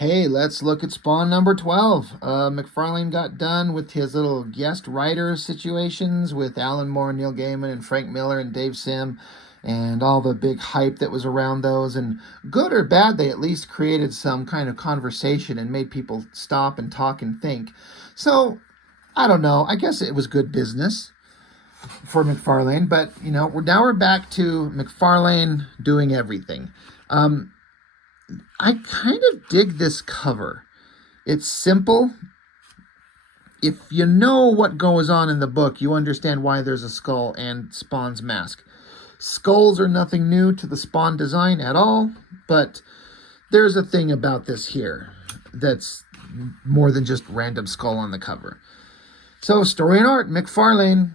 Hey, let's look at Spawn number 12. Mcfarlane got done with his little guest writer situations with Alan Moore, Neil Gaiman, and Frank Miller and Dave Sim, and all the big hype that was around those. And good or bad, they at least created some kind of conversation and made people stop and talk and think. So, I don't know. I guess it was good business for Mcfarlane, but we're back to Mcfarlane doing everything. I kind of dig this cover. It's simple. If you know what goes on in the book, you understand why there's a skull and Spawn's mask. Skulls are nothing new to the Spawn design at all, but there's a thing about this here that's more than just random skull on the cover. So, story and art, Mcfarlane.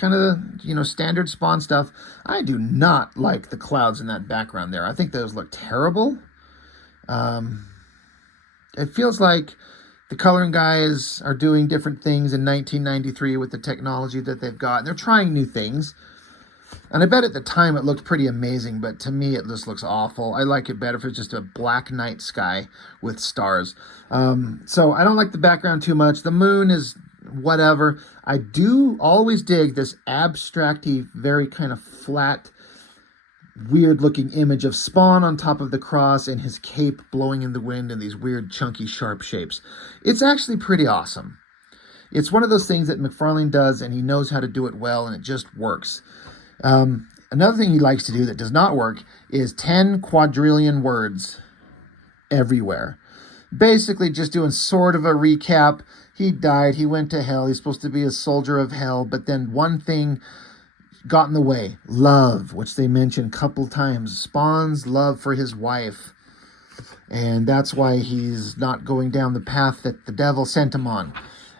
Kind of standard Spawn stuff. I do not like the clouds in that background there. I think those look terrible. It feels like the coloring guys are doing different things in 1993 with the technology that they've got. And they're trying new things. And I bet at the time it looked pretty amazing, but to me it just looks awful. I like it better if it's just a black night sky with stars. So I don't like the background too much. The moon is whatever. I do always dig this abstracty, very kind of flat, weird looking image of Spawn on top of the cross and his cape blowing in the wind in these weird, chunky, sharp shapes. It's actually pretty awesome. It's one of those things that Mcfarlane does, and he knows how to do it well, and it just works. Another thing he likes to do that does not work is 10 quadrillion words everywhere. Basically just doing sort of a recap. He died, he went to hell, he's supposed to be a soldier of hell, but then one thing got in the way. Love, which they mention a couple times. Spawn's love for his wife. And that's why he's not going down the path that the devil sent him on.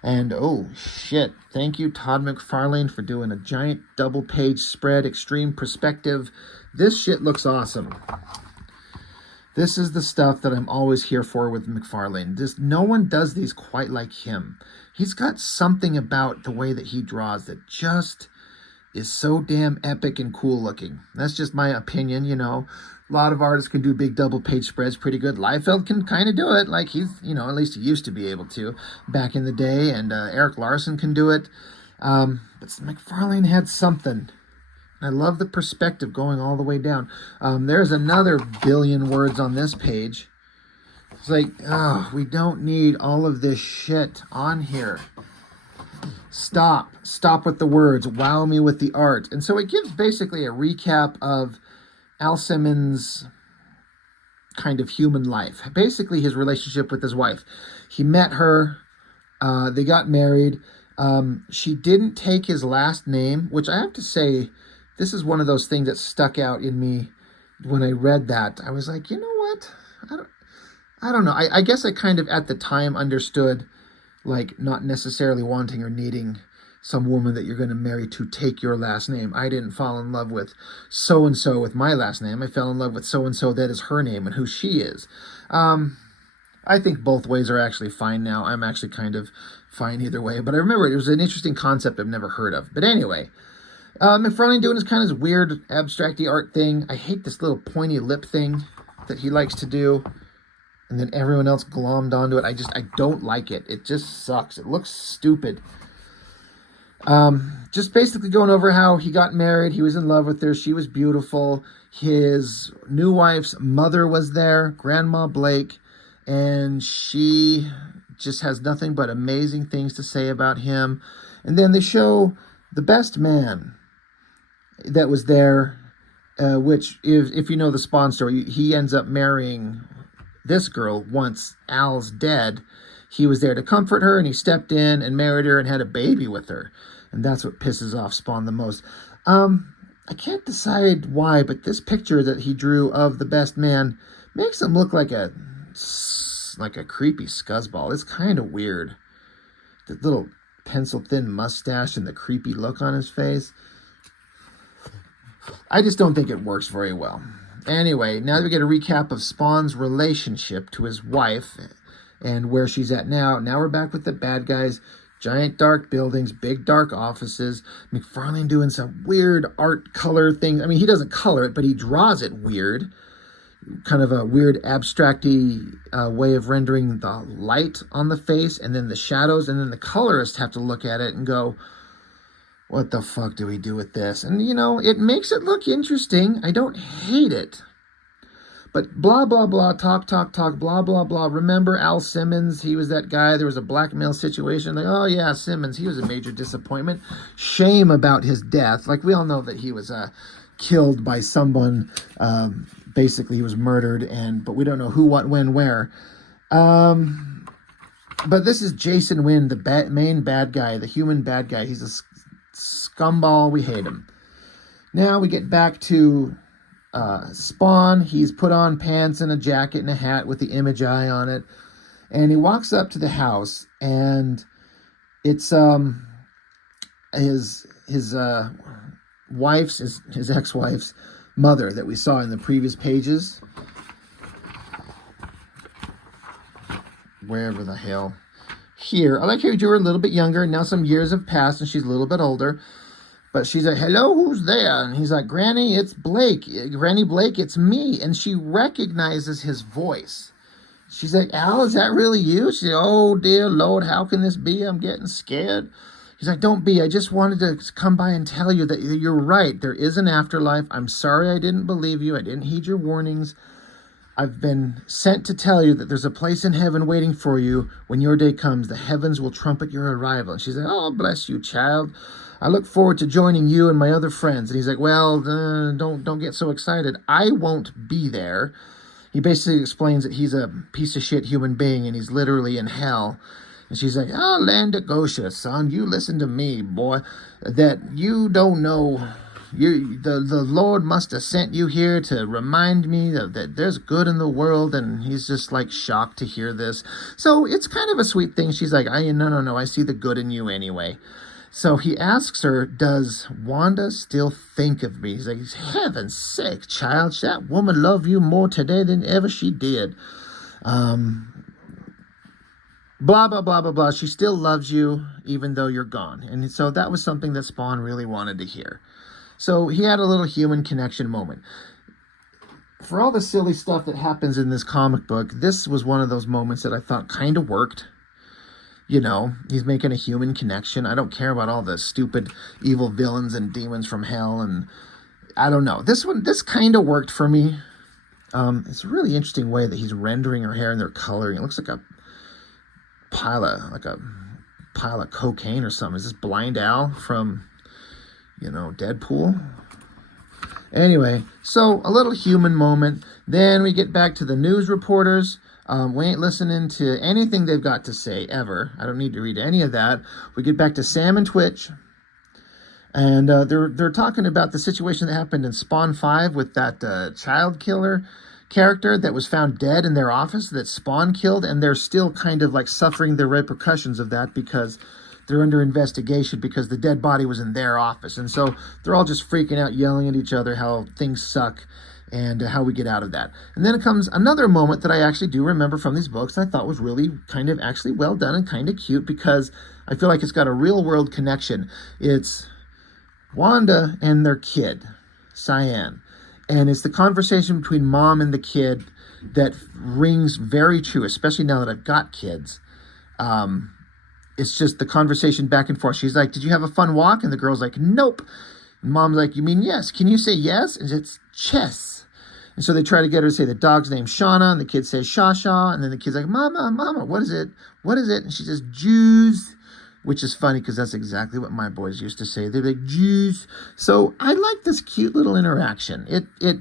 And, oh, shit, thank you, Todd Mcfarlane, for doing a giant double-page spread, extreme perspective. This shit looks awesome. This is the stuff that I'm always here for with Mcfarlane. No one does these quite like him. He's got something about the way that he draws that just is so damn epic and cool looking. That's just my opinion, A lot of artists can do big double-page spreads pretty good. Liefeld can kind of do it, like he's, at least he used to be able to back in the day, and Eric Larson can do it. But Mcfarlane had something. I love the perspective going all the way down. There's another billion words on this page. It's like, oh, we don't need all of this shit on here. Stop with the words. Wow me with the art. And so it gives basically a recap of Al Simmons' kind of human life. Basically his relationship with his wife. He met her. They got married. She didn't take his last name, which I have to say, this is one of those things that stuck out in me when I read that. I was like, you know what? I don't know. I guess I kind of at the time understood, like, not necessarily wanting or needing some woman that you're going to marry to take your last name. I didn't fall in love with so-and-so with my last name. I fell in love with so-and-so that is her name and who she is. I think both ways are actually fine now. I'm actually kind of fine either way. But I remember it was an interesting concept I've never heard of. But anyway, Mcfarlane doing this kind of weird abstract-y art thing. I hate this little pointy lip thing that he likes to do. And then everyone else glommed onto it. I don't like it. It just sucks. It looks stupid. Just basically going over how he got married. He was in love with her. She was beautiful. His new wife's mother was there, Grandma Blake. And she just has nothing but amazing things to say about him. And then they show the best man that was there, which, if you know the Spawn story, he ends up marrying this girl once Al's dead. He was there to comfort her, and he stepped in and married her and had a baby with her. And that's what pisses off Spawn the most. I can't decide why, but this picture that he drew of the best man makes him look like a creepy scuzzball. It's kind of weird. The little pencil-thin mustache and the creepy look on his face. I just don't think it works very well. Anyway, now we get a recap of Spawn's relationship to his wife and where she's at now. Now we're back with the bad guys. Giant dark buildings, big dark offices. Mcfarlane doing some weird art color things. I mean, he doesn't color it, but he draws it weird. kind of a weird abstracty way of rendering the light on the face and then the shadows, and then the colorists have to look at it and go, what the fuck do we do with this? And, you know, it makes it look interesting. I don't hate it. But blah, blah, blah, talk, blah, blah, blah. Remember Al Simmons? He was that guy. There was a blackmail situation. Like, oh, yeah, Simmons. He was a major disappointment. Shame about his death. Like, we all know that he was killed by someone. Basically, he was murdered, but we don't know who, what, when, where. But this is Jason Wynn, the main bad guy, the human bad guy. He's a scumball. We hate him. Now we get back to Spawn. He's put on pants and a jacket and a hat with the image eye on it, and he walks up to the house, and it's his wife's, his ex-wife's mother that we saw in the previous pages. Wherever the hell. Here, I like how you were a little bit younger, and now some years have passed, and she's a little bit older. But she's like, hello, who's there? And he's like, Granny, it's Blake. Granny Blake, it's me. And she recognizes his voice. She's like, Al, is that really you? She's like, oh, dear Lord, how can this be? I'm getting scared. He's like, don't be. I just wanted to come by and tell you that you're right. There is an afterlife. I'm sorry I didn't believe you. I didn't heed your warnings. I've been sent to tell you that there's a place in heaven waiting for you. When your day comes, the heavens will trumpet your arrival. And she's like, oh, bless you, child. I look forward to joining you and my other friends. And he's like, well, don't get so excited. I won't be there. He basically explains that he's a piece of shit human being and he's literally in hell. And she's like, oh, land of Gosha, son, you listen to me, boy, that you don't know. The Lord must have sent you here to remind me that there's good in the world. And he's just like shocked to hear this. So it's kind of a sweet thing. She's like, no, I see the good in you anyway. So he asks her, does Wanda still think of me? He's like, heaven's sake, child, that woman loved you more today than ever she did. Blah, blah, blah, blah, blah. She still loves you even though you're gone. And so that was something that Spawn really wanted to hear. So he had a little human connection moment. For all the silly stuff that happens in this comic book, this was one of those moments that I thought kind of worked. You know, he's making a human connection. I don't care about all the stupid evil villains and demons from hell. And I don't know. This kind of worked for me. It's a really interesting way that he's rendering her hair and they're coloring. It looks like a pile of cocaine or something. Is this Blind Al from, Deadpool? Anyway, so a little human moment. Then we get back to the news reporters. We ain't listening to anything they've got to say, ever. I don't need to read any of that. We get back to Sam and Twitch. And they're talking about the situation that happened in Spawn 5 with that child killer character that was found dead in their office that Spawn killed. And they're still kind of like suffering the repercussions of that because they're under investigation because the dead body was in their office. And so they're all just freaking out, yelling at each other how things suck. And how we get out of that. And then it comes another moment that I actually do remember from these books I thought was really kind of actually well done and kind of cute because I feel like it's got a real world connection. It's Wanda and their kid, Cyan. And it's the conversation between mom and the kid that rings very true, especially now that I've got kids. It's just the conversation back and forth. She's like, did you have a fun walk? And the girl's like, nope. And mom's like, you mean yes? Can you say yes? And it's chess. And so they try to get her to say the dog's name Shauna, and the kid says Shasha, and then the kid's like, Mama, what is it? What is it? And she says, Jews, which is funny because that's exactly what my boys used to say. They're like, Jews. So I like this cute little interaction. It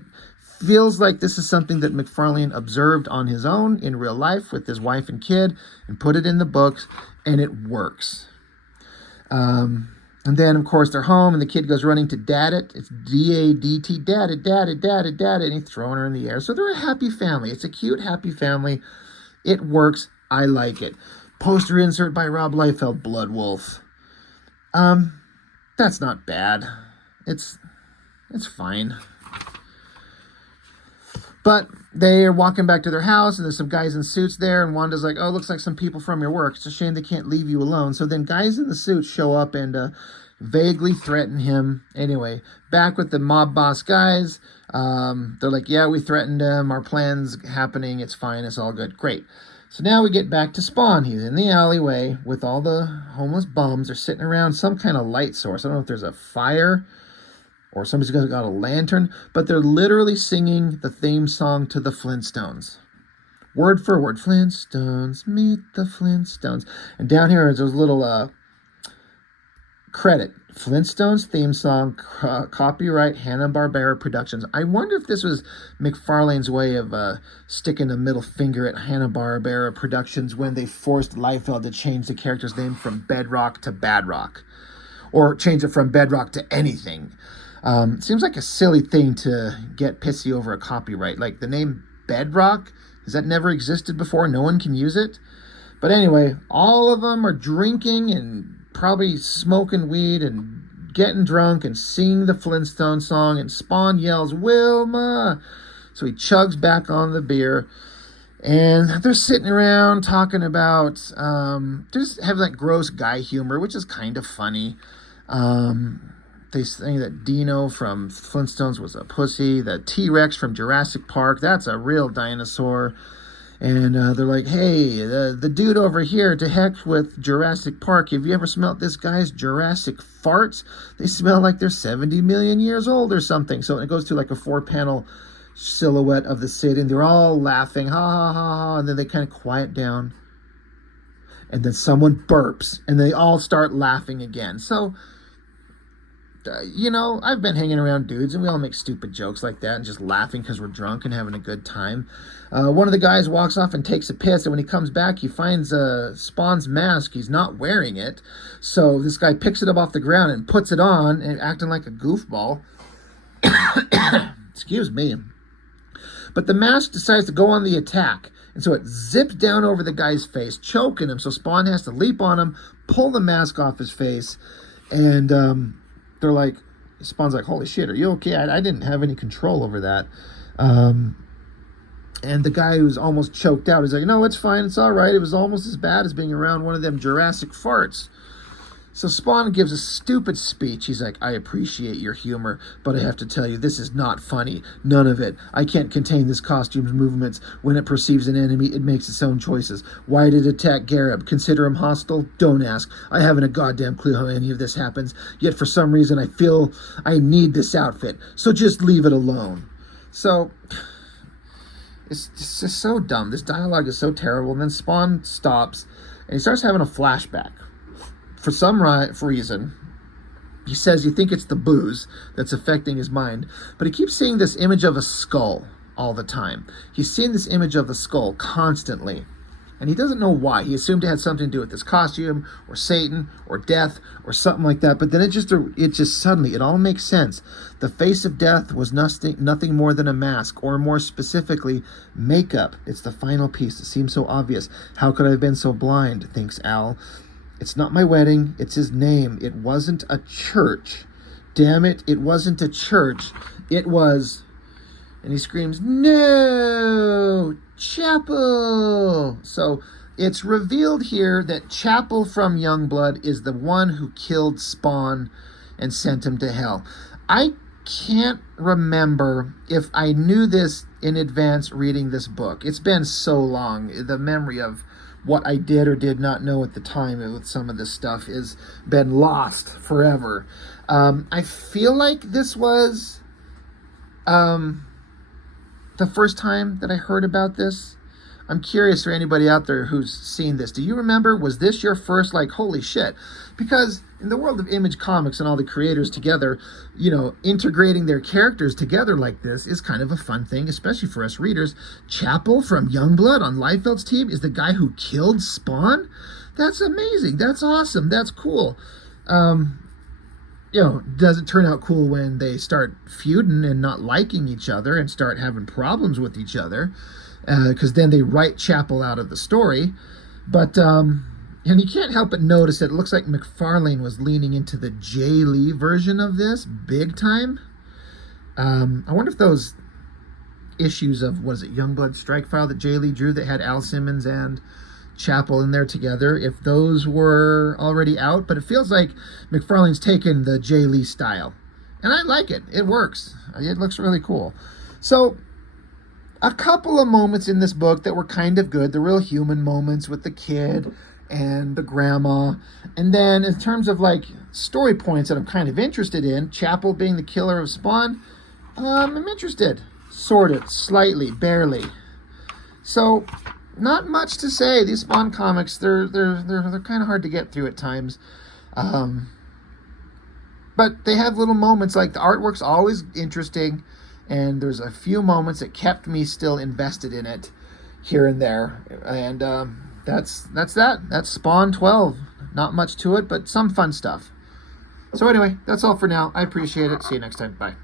feels like this is something that Mcfarlane observed on his own in real life with his wife and kid and put it in the books, and it works. And then, of course, they're home, and the kid goes running to Daddit. It's D-A-D-T, Daddit, Daddit, Daddit, Daddit, and he's throwing her in the air. So they're a happy family. It's a cute, happy family. It works. I like it. Poster insert by Rob Liefeld, Blood Wolf. That's not bad. It's fine. But they are walking back to their house, and there's some guys in suits there, and Wanda's like, oh, looks like some people from your work. It's a shame they can't leave you alone. So then guys in the suits show up and vaguely threaten him. Anyway, back with the mob boss guys. They're like, yeah, we threatened him. Our plan's happening. It's fine. It's all good. Great. So now we get back to Spawn. He's in the alleyway with all the homeless bums. They're sitting around some kind of light source. I don't know if there's a fire or somebody's got a lantern, but they're literally singing the theme song to the Flintstones. Word for word, Flintstones, meet the Flintstones. And down here is those little credit. Flintstones theme song, copyright Hanna-Barbera Productions. I wonder if this was Mcfarlane's way of sticking a middle finger at Hanna-Barbera Productions when they forced Liefeld to change the character's name from Bedrock to Badrock. Or change it from Bedrock to anything. Seems like a silly thing to get pissy over a copyright. Like the name Bedrock, has that never existed before? No one can use it? But anyway, all of them are drinking and probably smoking weed and getting drunk and singing the Flintstone song, and Spawn yells, Wilma! So he chugs back on the beer, and they're sitting around talking about, just have that gross guy humor, which is kind of funny. They say that Dino from Flintstones was a pussy, the T-Rex from Jurassic Park, that's a real dinosaur. And they're like, hey, the dude over here, to heck with Jurassic Park. Have you ever smelled this guy's Jurassic farts? They smell like they're 70 million years old or something. So it goes to like a 4-panel silhouette of the city, and they're all laughing, ha, ha, ha, ha. And then they kind of quiet down. And then someone burps, and they all start laughing again. So, I've been hanging around dudes, and we all make stupid jokes like that and just laughing because we're drunk and having a good time. One of the guys walks off and takes a piss, and when he comes back, he finds Spawn's mask. He's not wearing it. So this guy picks it up off the ground and puts it on, and acting like a goofball. Excuse me. But the mask decides to go on the attack, and so it zips down over the guy's face, choking him. So Spawn has to leap on him, pull the mask off his face, and they're like, Spawn's like, holy shit, are you okay? I didn't have any control over that. And the guy who's almost choked out is like, no, it's fine, it's all right. It was almost as bad as being around one of them Jurassic farts. So Spawn gives a stupid speech. He's like, I appreciate your humor, but I have to tell you, this is not funny. None of it. I can't contain this costume's movements. When it perceives an enemy, it makes its own choices. Why did it attack Gareb? Consider him hostile? Don't ask. I haven't a goddamn clue how any of this happens, yet for some reason I feel I need this outfit. So just leave it alone. So it's just so dumb. This dialogue is so terrible. And then Spawn stops, and he starts having a flashback. For some reason, he says you think it's the booze that's affecting his mind, but he keeps seeing this image of a skull all the time. He's seeing this image of a skull constantly, and he doesn't know why. He assumed it had something to do with this costume, or Satan, or death, or something like that, but then it just suddenly, it all makes sense. The face of death was nothing more than a mask, or more specifically, makeup. It's the final piece. It seems so obvious. How could I have been so blind, thinks Al. It's not my wedding. It's his name. It wasn't a church. Damn it. It wasn't a church. It was... And he screams, no! Chapel! So it's revealed here that Chapel from Youngblood is the one who killed Spawn and sent him to hell. I can't remember if I knew this in advance reading this book. It's been so long. The memory of what I did or did not know at the time with some of this stuff has been lost forever. I feel like this was the first time that I heard about this. I'm curious for anybody out there who's seen this. Do you remember? Was this your first, like, holy shit? Because in the world of Image Comics and all the creators together, integrating their characters together like this is kind of a fun thing, especially for us readers. Chapel from Youngblood on Liefeld's team is the guy who killed Spawn? That's amazing. That's awesome. That's cool. Does it turn out cool when they start feuding and not liking each other and start having problems with each other? Because then they write Chapel out of the story. But, and you can't help but notice that it looks like Mcfarlane was leaning into the Jay Lee version of this big time. I wonder if those issues of, Youngblood Strike File that Jay Lee drew that had Al Simmons and Chapel in there together if those were already out, but it feels like McFarlane's taken the Jay Lee style, and I like it. It works. It looks really cool. So a couple of moments in this book that were kind of good, the real human moments with the kid and the grandma. And then in terms of like story points that I'm kind of interested in, Chapel being the killer of Spawn, I'm interested. Sort of, slightly, barely. So not much to say. These Spawn comics, they're kind of hard to get through at times. But they have little moments, like the artwork's always interesting, and there's a few moments that kept me still invested in it here and there. And that's that. That's Spawn 12. Not much to it, but some fun stuff. So anyway, that's all for now. I appreciate it. See you next time. Bye.